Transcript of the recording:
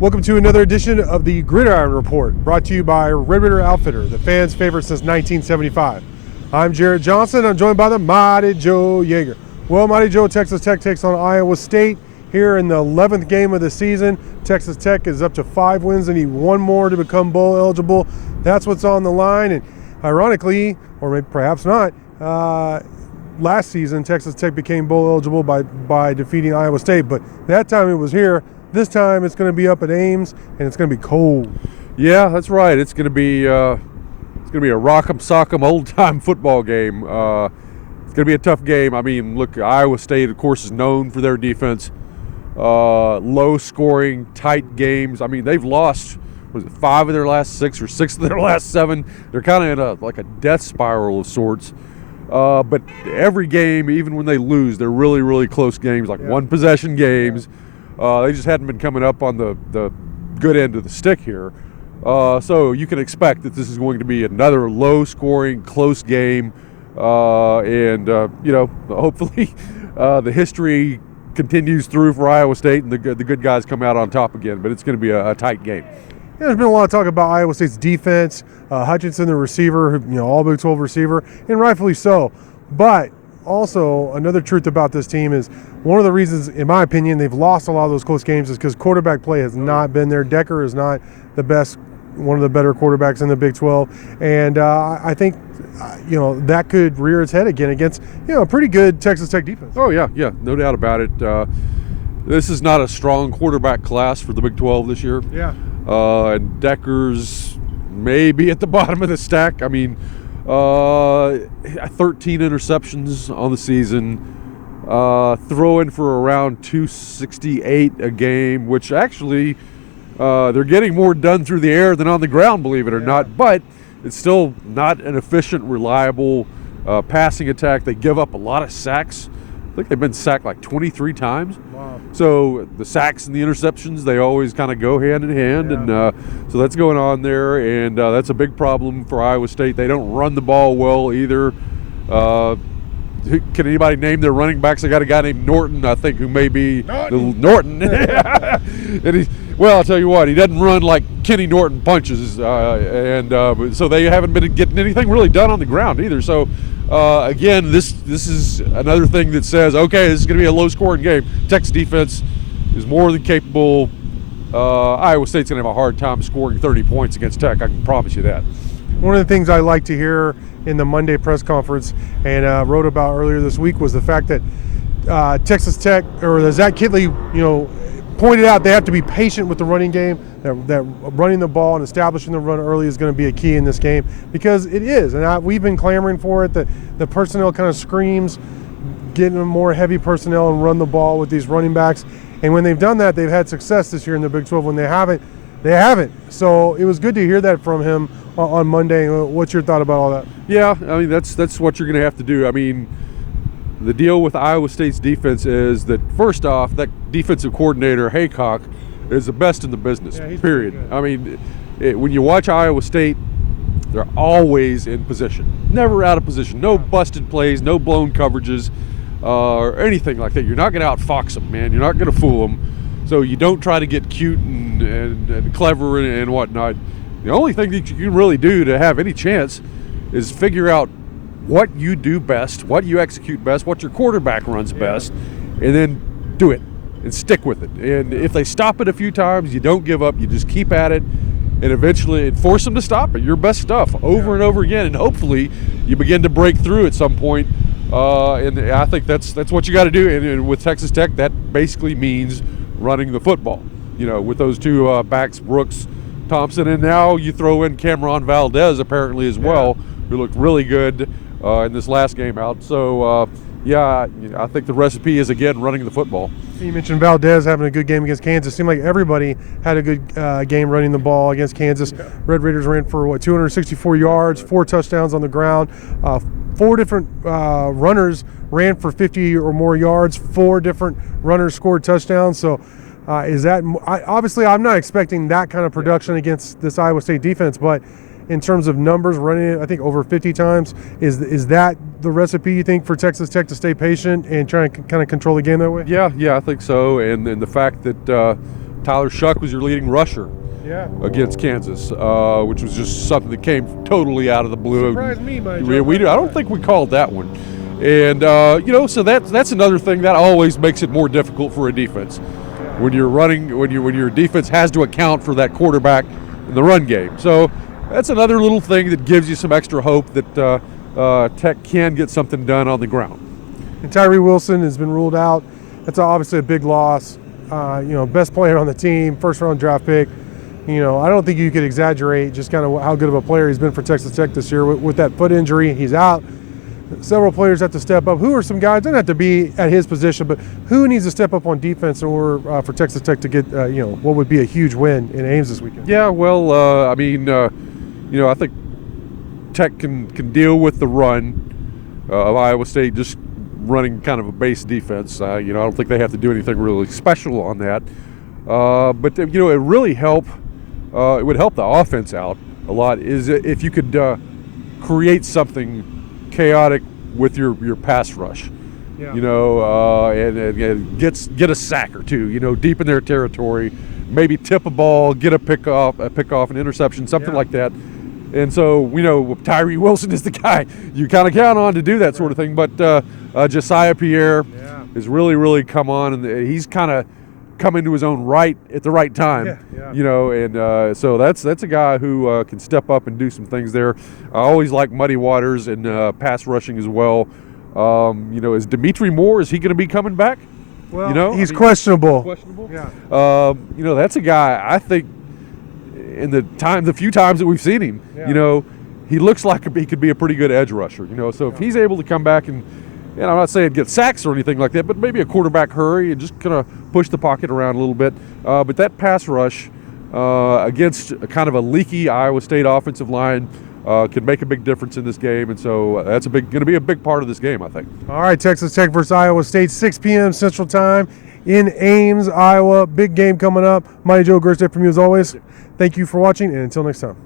Welcome to another edition of the Gridiron Report, brought to you by Red Raider Outfitter, the fans' favorite since 1975. I'm Jared Johnson. I'm joined by the Mighty Joe Yeager. Well, Mighty Joe, Texas Tech takes on Iowa State here in the 11th game of the season. Texas Tech is up to 5 wins and need one more to become bowl eligible. That's what's on the line. And ironically, or maybe perhaps not, last season Texas Tech became bowl eligible by defeating Iowa State. But that time it was here. This time it's going to be up at Ames, and it's going to be cold. Yeah, that's right. It's going to be a rock'em sock'em old time football game. It's going to be a tough game. I mean, look, Iowa State, of course, is known for their defense. Low scoring, tight games. I mean, they've lost 5 of their last 6 or 6 of their last 7. They're kind of in like a death spiral of sorts. But every game, even when they lose, they're really, really close games, like one possession games. They just hadn't been coming up on the good end of the stick here. So you can expect that this is going to be another low-scoring, close game. Hopefully the history continues through for Iowa State and the good guys come out on top again. But it's going to be a tight game. Yeah, there's been a lot of talk about Iowa State's defense. Hutchinson, the receiver, all Big 12 receiver, and rightfully so. But also, another truth about this team is one of the reasons, in my opinion, they've lost a lot of those close games is because quarterback play has not been there. Decker is not the best, one of the better quarterbacks in the Big 12. And I think, that could rear its head again against, a pretty good Texas Tech defense. Oh, yeah, no doubt about it. This is not a strong quarterback class for the Big 12 this year. Yeah. And Decker's maybe at the bottom of the stack. I mean, 13 interceptions on the season, throwing for around 268 a game, which actually they're getting more done through the air than on the ground, believe it or not. But it's still not an efficient, reliable passing attack. They give up a lot of sacks. I think they've been sacked like 23 times. Wow. So the sacks and the interceptions, they always kind of go hand in hand. And so that's going on there. And that's a big problem for Iowa State. They don't run the ball well either. Can anybody name their running backs? They got a guy named Norton, I think, who may be Norton. And I'll tell you what, he doesn't run like Kenny Norton punches. So they haven't been getting anything really done on the ground either. So again, this is another thing that says, okay, this is going to be a low-scoring game. Texas defense is more than capable. Iowa State's going to have a hard time scoring 30 points against Tech. I can promise you that. One of the things I like to hear in the Monday press conference and wrote about earlier this week was the fact that Texas Tech, or Zach Kittley, pointed out they have to be patient with the running game, that running the ball and establishing the run early is going to be a key in this game, because it is. And we've been clamoring for it, that the personnel kind of screams getting more heavy personnel and run the ball with these running backs. And when they've done that, they've had success this year in the Big 12. When they haven't, they haven't. So it was good to hear that from him on Monday. What's your thought about all that? Yeah, I mean, that's what you're going to have to do. I mean, the deal with Iowa State's defense is that, first off, that defensive coordinator, Haycock, is the best in the business, period. I mean, when you watch Iowa State, they're always in position, never out of position. No busted plays, no blown coverages, or anything like that. You're not going to outfox them, man. You're not going to fool them. So you don't try to get cute and clever and whatnot. The only thing that you can really do to have any chance is figure out what you do best, what you execute best, what your quarterback runs best, and then do it and stick with it. And if they stop it a few times, you don't give up. You just keep at it, and eventually force them to stop it. Your best stuff over and over again, and hopefully you begin to break through at some point. And I think that's what you got to do. And with Texas Tech, that basically means running the football. With those two backs, Brooks, Thompson, and now you throw in Cameron Valdez apparently as well, who looked really good in this last game out. So I think the recipe is, again, running the football. You mentioned Valdez having a good game against Kansas. It seemed like everybody had a good game running the ball against Kansas. Red Raiders ran for 264 yards, 4 touchdowns on the ground. 4 different runners ran for 50 or more yards. 4 different runners scored touchdowns. So obviously I'm not expecting that kind of production against this Iowa State defense, but in terms of numbers, running it, I think over 50 times, is that the recipe, you think, for Texas Tech to stay patient and try to kind of control the game that way? Yeah, I think so. And the fact that Tyler Shuck was your leading rusher Yeah. against Kansas, which was just something that came totally out of the blue. Surprised me, mind I you. don't think we called that one. And so that's another thing that always makes it more difficult for a defense when you're running, when your defense has to account for that quarterback in the run game. So that's another little thing that gives you some extra hope that Tech can get something done on the ground. And Tyree Wilson has been ruled out. That's obviously a big loss. Best player on the team, first-round draft pick. I don't think you could exaggerate just kind of how good of a player he's been for Texas Tech this year. With that foot injury, he's out. Several players have to step up. Who are some guys? Don't have to be at his position, but who needs to step up on defense or for Texas Tech to get what would be a huge win in Ames this weekend? Yeah, well, I think Tech can deal with the run of Iowa State just running kind of a base defense. I don't think they have to do anything really special on that. But it really help. It would help the offense out a lot is if you could create something chaotic with your pass rush. Yeah. And get a sack or two. Deep in their territory, maybe tip a ball, get a pick off, an interception, something like that. And so Tyree Wilson is the guy you kind of count on to do that sort of thing. But Josiah Pierre has really come on, and he's kind of come into his own right at the right time. So that's a guy who can step up and do some things there. I always like Muddy Waters and pass rushing as well. Is Dimitri Moore, is he going to be coming back? Well, he's questionable. Questionable. Yeah. That's a guy I think in the few times that we've seen him, he looks like he could be a pretty good edge rusher. So if he's able to come back and I'm not saying get sacks or anything like that, but maybe a quarterback hurry and just kind of push the pocket around a little bit. But that pass rush against a kind of a leaky Iowa State offensive line can make a big difference in this game. And so that's going to be a big part of this game, I think. All right, Texas Tech versus Iowa State, 6 p.m. Central Time in Ames, Iowa. Big game coming up. Mighty Joe Gerstedt from you as always. Thank you for watching, and until next time.